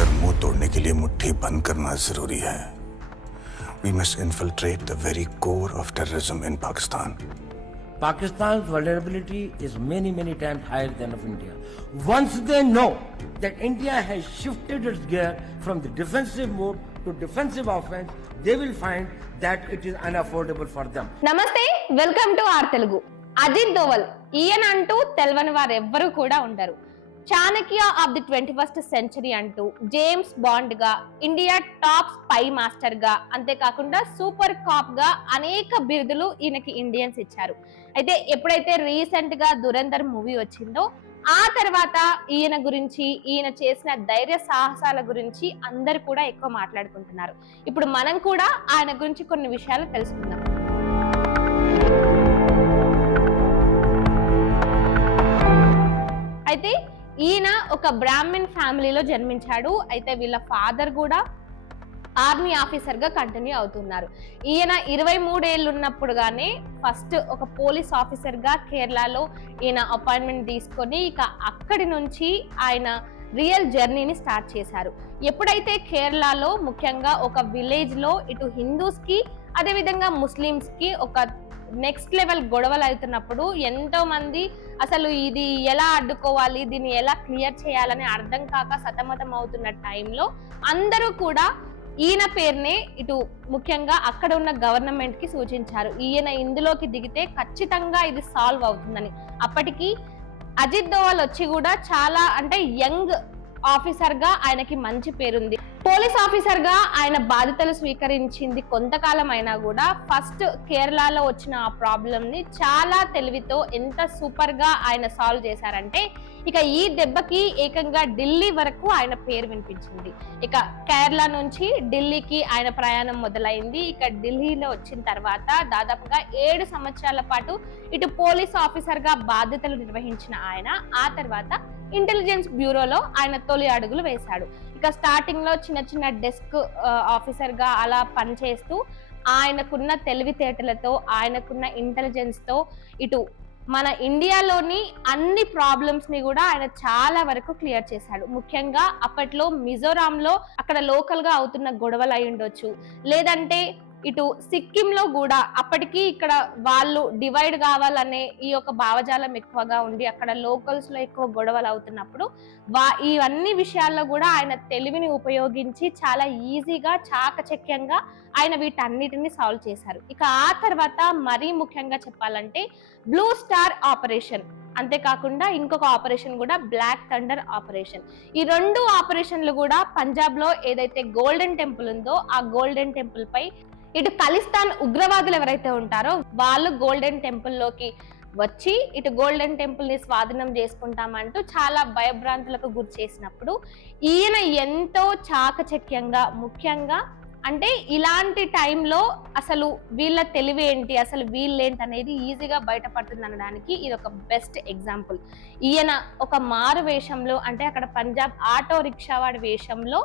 Sir मुंह तोड़ने के लिए मुट्ठी बंद करना जरूरी है. We must infiltrate the very core of terrorism in Pakistan. Pakistan's vulnerability is many times higher than of India. Once they know that India has shifted its gear from the defensive mode to defensive offense, they will find that it is unaffordable for them. నమస్తే, welcome to R Telugu. Ajit Doval ఈయన అంటూ తెలవని వారు ఎవ్వరూ కూడా ఉండరు. Chanakya of the 21st century అంటూ James Bond గా, ఇండియా టాప్ స్పై మాస్టర్ గా, అంతేకాకుండా సూపర్ కాప్ గా అనేక బిరుదులు ఈయనకి ఇండియన్స్ ఇచ్చారు. అయితే ఎప్పుడైతే రీసెంట్ గా దురంధర్ మూవీ వచ్చిందో ఆ తర్వాత ఈయన గురించి, ఈయన చేసిన ధైర్య సాహసాల గురించి అందరు కూడా ఎక్కువ మాట్లాడుకుంటున్నారు. ఇప్పుడు మనం కూడా ఆయన గురించి కొన్ని విషయాలు తెలుసుకుందాం. అయితే ఈయన ఒక బ్రాహ్మణ్ ఫ్యామిలీలో జన్మించాడు. అయితే వీళ్ళ ఫాదర్ కూడా ఆర్మీ ఆఫీసర్ గా కంటిన్యూ అవుతున్నారు. ఈయన 23 ఏళ్ళు ఉన్నప్పుడుగానే ఫస్ట్ ఒక పోలీస్ ఆఫీసర్ గా కేరళలో ఈయన అపాయింట్మెంట్ తీసుకొని ఇక అక్కడి నుంచి ఆయన రియల్ జర్నీని స్టార్ట్ చేశారు. ఎప్పుడైతే కేరళలో ముఖ్యంగా ఒక విలేజ్ లో ఇటు హిందూస్ కి అదేవిధంగా ముస్లిమ్స్ కి ఒక నెక్స్ట్ లెవెల్ గొడవలు అవుతున్నప్పుడు ఎంతో మంది అసలు ఇది ఎలా అడ్డుకోవాలి, దీన్ని ఎలా క్లియర్ చేయాలని అర్థం కాక సతమతం అవుతున్న టైంలో అందరూ కూడా ఈయన పేరునే ఇటు ముఖ్యంగా అక్కడ ఉన్న గవర్నమెంట్ కి సూచించారు. ఈయన ఇందులోకి దిగితే ఖచ్చితంగా ఇది సాల్వ్ అవుతుందని. అప్పటికి అజిత్ దోవల్ వచ్చి కూడా చాలా అంటే యంగ్ ఆఫీసర్ గా ఆయనకి మంచి పేరుంది. పోలీస్ ఆఫీసర్ గా ఆయన బాధ్యతలు స్వీకరించింది కొంతకాలం అయినా కూడా ఫస్ట్ కేరళలో వచ్చిన ఆ ప్రాబ్లం ని చాలా తెలివితో ఎంత సూపర్ గా ఆయన సాల్వ్ చేశారంటే ఇక ఈ దెబ్బకి ఏకంగా ఢిల్లీ వరకు ఆయన పేరు వినిపించింది. ఇక కేరళ నుంచి ఢిల్లీకి ఆయన ప్రయాణం మొదలైంది. ఇక ఢిల్లీలో వచ్చిన తర్వాత దాదాపుగా 7 సంవత్సరాల పాటు ఇటు పోలీస్ ఆఫీసర్ గా బాధ్యతలు నిర్వహించిన ఆయన ఆ తర్వాత ఇంటెలిజెన్స్ బ్యూరోలో ఆయన తొలి అడుగులు వేశాడు. ఇక స్టార్టింగ్ లో చిన్న డెస్క్ ఆఫీసర్ గా అలా పనిచేస్తూ ఆయనకున్న తెలివితేటలతో, ఆయనకున్న ఇంటెలిజెన్స్ తో ఇటు మన ఇండియాలోని అన్ని ప్రాబ్లమ్స్ ని కూడా ఆయన చాలా వరకు క్లియర్ చేశాడు. ముఖ్యంగా అప్పట్లో మిజోరాంలో అక్కడ లోకల్ గా అవుతున్న గొడవలు అయి ఉండొచ్చు, లేదంటే ఇటు సిక్కిం లో కూడా అప్పటికి ఇక్కడ వాళ్ళు డివైడ్ కావాలనే ఈ యొక్క భావజాలం ఎక్కువగా ఉండి అక్కడ లోకల్స్ లో ఎక్కువ గొడవలు అవుతున్నప్పుడు ఇవన్నీ విషయాల్లో కూడా ఆయన తెలివిని ఉపయోగించి చాలా ఈజీగా చాకచక్యంగా ఆయన వీటన్నిటిని సాల్వ్ చేశారు. ఇక ఆ తర్వాత మరీ ముఖ్యంగా చెప్పాలంటే బ్లూ స్టార్ ఆపరేషన్, అంతేకాకుండా ఇంకొక ఆపరేషన్ కూడా బ్లాక్ థండర్ ఆపరేషన్. ఈ 2 ఆపరేషన్లు కూడా పంజాబ్ లో ఏదైతే గోల్డెన్ టెంపుల్ ఉందో ఆ గోల్డెన్ టెంపుల్ పై ఇటు ఖలిస్తాన్ ఉగ్రవాదులు ఎవరైతే ఉంటారో వాళ్ళు గోల్డెన్ టెంపుల్ లోకి వచ్చి ఇటు గోల్డెన్ టెంపుల్ ని స్వాధీనం చేసుకుంటామంటూ చాలా భయభ్రాంతులకు గురి చేసినప్పుడు ఈయన ఎంతో చాకచక్యంగా, ముఖ్యంగా అంటే ఇలాంటి టైంలో అసలు వీళ్ళ తెలివి ఏంటి, అసలు వీళ్ళేంటి అనేది ఈజీగా బయటపడుతుంది అనడానికి ఇది ఒక బెస్ట్ ఎగ్జాంపుల్. ఈయన ఒక మారు వేషంలో అంటే అక్కడ పంజాబ్ ఆటో రిక్షా వాడి వేషంలో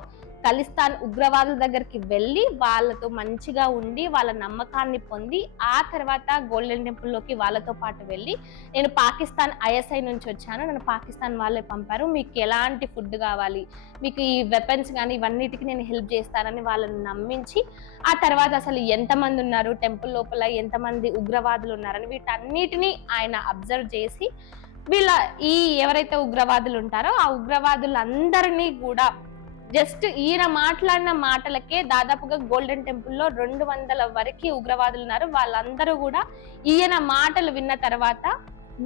ఖలిస్తాన్ ఉగ్రవాదుల దగ్గరికి వెళ్ళి వాళ్ళతో మంచిగా ఉండి వాళ్ళ నమ్మకాన్ని పొంది ఆ తర్వాత గోల్డెన్ టెంపుల్ లోకి వాళ్ళతో పాటు వెళ్ళి నేను పాకిస్తాన్ ISI నుంచి వచ్చాను, నన్ను పాకిస్తాన్ వాళ్ళే పంపారు, మీకు ఎలాంటి ఫుడ్ కావాలి, మీకు ఈ వెపన్స్ కానీ ఇవన్నిటికీ నేను హెల్ప్ చేస్తానని వాళ్ళని నమ్మించి ఆ తర్వాత అసలు ఎంతమంది ఉన్నారు టెంపుల్ లోపల, ఎంతమంది ఉగ్రవాదులు ఉన్నారని వీటన్నిటిని ఆయన అబ్జర్వ్ చేసి వీళ్ళ ఈ ఎవరైతే ఉగ్రవాదులు ఉంటారో ఆ ఉగ్రవాదులందరినీ కూడా జస్ట్ ఈయన మాట్లాడిన మాటలకే దాదాపుగా గోల్డెన్ టెంపుల్లో 200 వరకు ఉగ్రవాదులు ఉన్నారు. వాళ్ళందరూ కూడా ఈయన మాటలు విన్న తర్వాత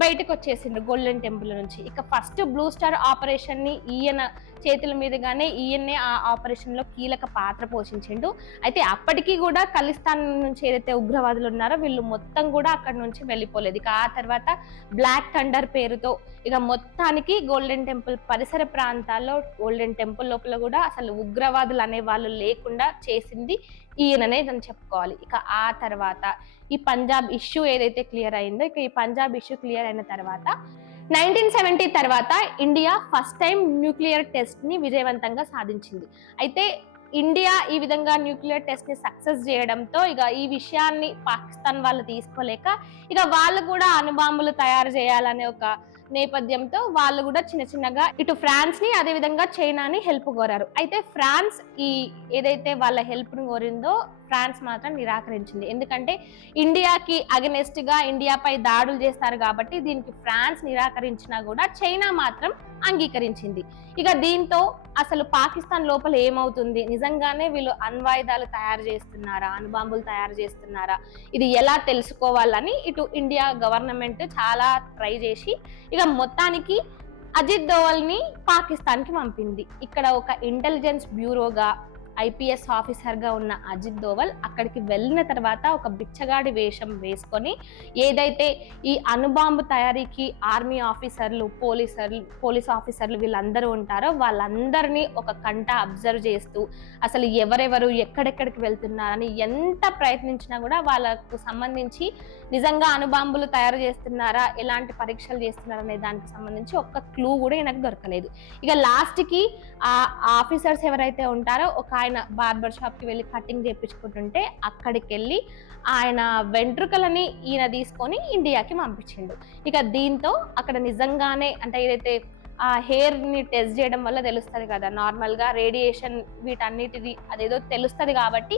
బయటకు వచ్చేసిండ్రు గోల్డెన్ టెంపుల్ నుంచి. ఇక ఫస్ట్ బ్లూ స్టార్ ఆపరేషన్ ని ఈయన చేతుల మీదుగానే ఈయన్నే ఆ ఆపరేషన్ లో కీలక పాత్ర పోషించిండు. అయితే అప్పటికీ కూడా ఖలిస్తాన్ నుంచి ఏదైతే ఉగ్రవాదులు ఉన్నారో వీళ్ళు మొత్తం కూడా అక్కడ నుంచి వెళ్ళిపోలేదు. ఇక ఆ తర్వాత బ్లాక్ థండర్ పేరుతో ఇక మొత్తానికి గోల్డెన్ టెంపుల్ పరిసర ప్రాంతాల్లో గోల్డెన్ టెంపుల్ లోపల కూడా అసలు ఉగ్రవాదులు అనే వాళ్ళు లేకుండా చేసింది ఈయననే అని చెప్పుకోవాలి. ఇక ఆ తర్వాత ఈ పంజాబ్ ఇష్యూ ఏదైతే క్లియర్ అయిందో ఇక ఈ పంజాబ్ ఇష్యూ క్లియర్ అయిన తర్వాత 1970 తర్వాత India first time nuclear test ని విజయవంతంగా సాధించింది. అయితే ఇండియా ఈ విధంగా న్యూక్లియర్ టెస్ట్ ని సక్సెస్ చేయడంతో ఇక ఈ విషయాన్ని పాకిస్తాన్ వాళ్ళు తీసుకోలేక ఇక వాళ్ళు కూడా అణుబాంబులు తయారు చేయాలనే ఒక నేపథ్యంతో వాళ్ళు కూడా చిన్న చిన్నగా ఇటు ఫ్రాన్స్ ని అదే విధంగా చైనాని హెల్ప్ కోరారు. అయితే ఫ్రాన్స్ ఈ ఏదైతే వాళ్ళ హెల్ప్ ని కోరిందో ఫ్రాన్స్ మాత్రం నిరాకరించింది. ఎందుకంటే ఇండియాకి అగెనెస్ట్ గా ఇండియాపై దాడులు చేస్తారు కాబట్టి దీనికి ఫ్రాన్స్ నిరాకరించినా కూడా చైనా మాత్రం అంగీకరించింది. ఇక దీంతో అసలు పాకిస్తాన్ లోపల ఏమవుతుంది, నిజంగానే వీళ్ళు అణ్వాయుధాలు తయారు చేస్తున్నారా, అణుబాంబులు తయారు చేస్తున్నారా, ఇది ఎలా తెలుసుకోవాలని ఇటు ఇండియా గవర్నమెంట్ చాలా ట్రై చేసి ఇక మొత్తానికి అజిత్ దోవల్ ని పాకిస్తాన్ కి పంపింది. ఇక్కడ ఒక ఇంటెలిజెన్స్ బ్యూరోగా ఐపీఎస్ ఆఫీసర్ గా ఉన్న అజిత్ దోవల్ అక్కడికి వెళ్ళిన తర్వాత ఒక బిచ్చగాడి వేషం వేసుకొని ఏదైతే ఈ అణుబాంబు తయారీకి ఆర్మీ ఆఫీసర్లు, పోలీస్ ఆఫీసర్లు వీళ్ళందరూ ఉంటారో వాళ్ళందరినీ ఒక కంట అబ్జర్వ్ చేస్తూ అసలు ఎవరెవరు ఎక్కడెక్కడికి వెళ్తున్నారని ఎంత ప్రయత్నించినా కూడా వాళ్ళకు సంబంధించి నిజంగా అణుబాంబులు తయారు చేస్తున్నారా, ఎలాంటి పరీక్షలు చేస్తున్నారా అనే దానికి సంబంధించి ఒక్క క్లూ కూడా ఈయనకు దొరకలేదు. ఇక లాస్ట్ కి ఆ ఆఫీసర్స్ ఎవరైతే ఉంటారో ఒక ఆయన బార్బర్ షాప్ కి వెళ్ళి కటింగ్ చేయించుకుంటుంటే అక్కడికి వెళ్ళి ఆయన వెంట్రుకలని ఈయన తీసుకొని ఇండియాకి పంపించిండు. ఇక దీంతో అక్కడ నిజంగానే అంటే ఏదైతే ఆ హెయిర్ ని టెస్ట్ చేయడం వల్ల తెలుస్తుంది కదా, నార్మల్ గా రేడియేషన్ వీటన్నిటిది అదేదో తెలుస్తుంది కాబట్టి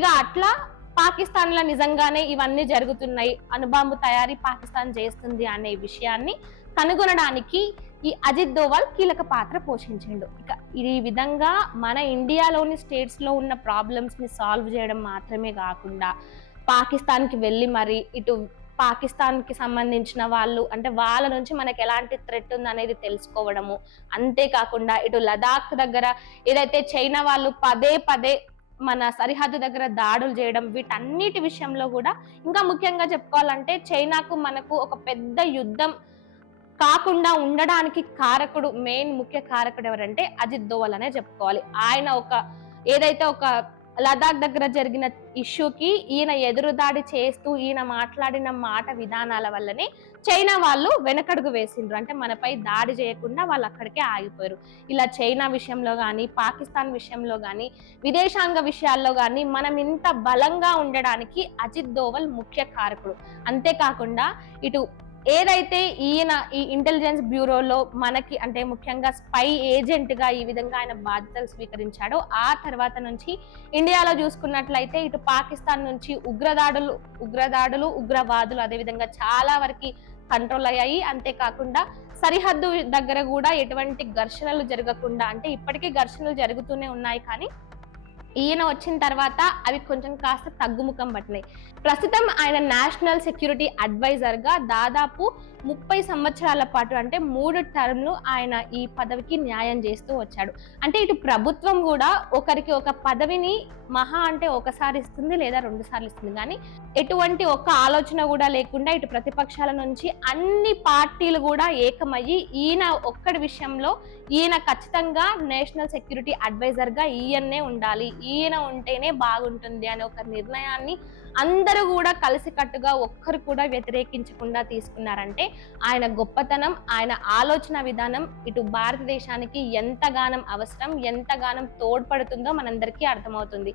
ఇక అట్లా పాకిస్తాన్ లో నిజంగానే ఇవన్నీ జరుగుతున్నాయి, అణుబాంబు తయారీ పాకిస్తాన్ చేస్తుంది అనే విషయాన్ని కనుగొనడానికి ఈ అజిత్ దోవల్ కీలక పాత్ర పోషించిండు. ఇక ఈ విధంగా మన ఇండియాలోని స్టేట్స్ లో ఉన్న ప్రాబ్లమ్స్ ని సాల్వ్ చేయడం మాత్రమే కాకుండా పాకిస్తాన్ కి వెళ్ళి మరి ఇటు పాకిస్తాన్ కి సంబంధించిన వాళ్ళు అంటే వాళ్ళ నుంచి మనకి ఎలాంటి థ్రెట్ ఉంది అనేది తెలుసుకోవడము, అంతేకాకుండా ఇటు లదాఖ్ దగ్గర ఏదైతే చైనా వాళ్ళు పదే పదే మన సరిహద్దు దగ్గర దాడులు చేయడం, వీటన్నిటి విషయంలో కూడా ఇంకా ముఖ్యంగా చెప్పుకోవాలంటే చైనాకు మనకు ఒక పెద్ద యుద్ధం కాకుండా ఉండడానికి కారకుడు, మెయిన్ ముఖ్య కారకుడు ఎవరంటే అజిత్ దోవల్ అనే చెప్పుకోవాలి. ఆయన ఏదైతే ఒక లదాఖ్ దగ్గర జరిగిన ఇష్యూకి ఈయన ఎదురుదాడి చేస్తూ ఈయన మాట్లాడిన మాట విధానాల వల్లనే చైనా వాళ్ళు వెనకడుగు వేసిండ్రు. అంటే మనపై దాడి చేయకుండా వాళ్ళు అక్కడికే ఆగిపోయారు. ఇలా చైనా విషయంలో కానీ పాకిస్తాన్ విషయంలో కానీ విదేశాంగ విషయాల్లో కానీ మనం ఇంత బలంగా ఉండడానికి అజిత్ దోవల్ ముఖ్య కారకుడు. అంతేకాకుండా ఇటు ఏదైతే ఈయన ఈ ఇంటెలిజెన్స్ బ్యూరోలో మనకి అంటే ముఖ్యంగా స్పై ఏజెంట్ గా ఈ విధంగా ఆయన బాధ్యతలు స్వీకరించాడో ఆ తర్వాత నుంచి ఇండియాలో చూసుకున్నట్లయితే ఇటు పాకిస్తాన్ నుంచి ఉగ్రదాడులు ఉగ్రవాదులు అదేవిధంగా చాలా వరకు కంట్రోల్ అయ్యాయి. అంతేకాకుండా సరిహద్దు దగ్గర కూడా ఎటువంటి ఘర్షణలు జరగకుండా, అంటే ఇప్పటికీ ఘర్షణలు జరుగుతూనే ఉన్నాయి కానీ ఈయన వచ్చిన తర్వాత అవి కొంచెం కాస్త తగ్గుముఖం పట్టినాయి. ప్రస్తుతం ఆయన నేషనల్ సెక్యూరిటీ అడ్వైజర్ గా దాదాపు 30 సంవత్సరాల పాటు అంటే 3 టర్మ్లు ఆయన ఈ పదవికి న్యాయం చేస్తూ వచ్చాడు. అంటే ఇటు ప్రభుత్వం కూడా ఒకరికి ఒక పదవిని మహా అంటే ఒకసారి ఇస్తుంది లేదా 2 సార్లు ఇస్తుంది, కానీ ఎటువంటి ఒక్క ఆలోచన కూడా లేకుండా ఇటు ప్రతిపక్షాల నుంచి అన్ని పార్టీలు కూడా ఏకమయ్యి ఈయన ఒక్కడి విషయంలో ఈయన ఖచ్చితంగా నేషనల్ సెక్యూరిటీ అడ్వైజర్ గా ఈయన్నే ఉండాలి, ఈయన ఉంటేనే బాగుంటుంది అనే ఒక నిర్ణయాన్ని అందరూ కూడా కలిసికట్టుగా ఒక్కరు కూడా వ్యతిరేకించకుండా తీసుకున్నారంటే ఆయన గొప్పతనం, ఆయన ఆలోచన విధానం ఇటు భారతదేశానికి ఎంతగానం అవసరం, ఎంతగానం తోడ్పడుతుందో మనందరికీ అర్థమవుతుంది.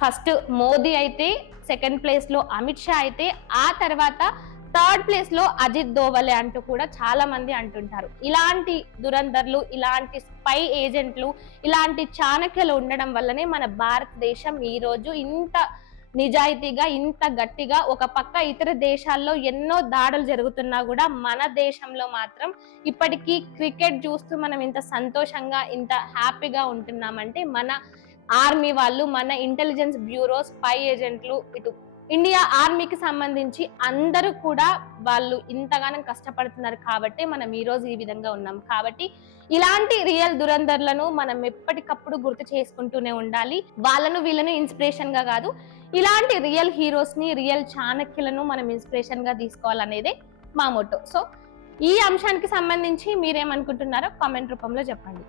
ఫస్ట్ మోదీ అయితే, సెకండ్ ప్లేస్ లో అమిత్ షా అయితే, ఆ తర్వాత థర్డ్ ప్లేస్ లో అజిత్ దోవలే అంటూ కూడా చాలా మంది అంటుంటారు. ఇలాంటి దురంధర్లు, ఇలాంటి స్పై ఏజెంట్లు, ఇలాంటి చాణక్యులు ఉండడం వల్లనే మన భారతదేశం ఈ రోజు ఇంత నిజాయితీగా ఇంత గట్టిగా, ఒక పక్క ఇతర దేశాల్లో ఎన్నో దాడులు జరుగుతున్నా కూడా మన దేశంలో మాత్రం ఇప్పటికీ క్రికెట్ చూస్తూ మనం ఇంత సంతోషంగా ఇంత హ్యాపీగా ఉంటున్నామంటే మన ఆర్మీ వాళ్ళు, మన ఇంటెలిజెన్స్ బ్యూరో, స్పై ఏజెంట్లు, ఇటు ఇండియా ఆర్మీకి సంబంధించి అందరూ కూడా వాళ్ళు ఇంతగానం కష్టపడుతున్నారు కాబట్టి మనం ఈ రోజు ఈ విధంగా ఉన్నాం. కాబట్టి ఇలాంటి రియల్ దురంధర్లను మనం ఎప్పటికప్పుడు గుర్తు చేసుకుంటూనే ఉండాలి. వాళ్ళను వీళ్ళను ఇన్స్పిరేషన్ గా కాదు, ఇలాంటి రియల్ హీరోస్ ని, రియల్ చాణక్యులను మనం ఇన్స్పిరేషన్ గా తీసుకోవాలనేదే మా మోటో. సో ఈ అంశానికి సంబంధించి మీరేమనుకుంటున్నారో కామెంట్ రూపంలో చెప్పండి.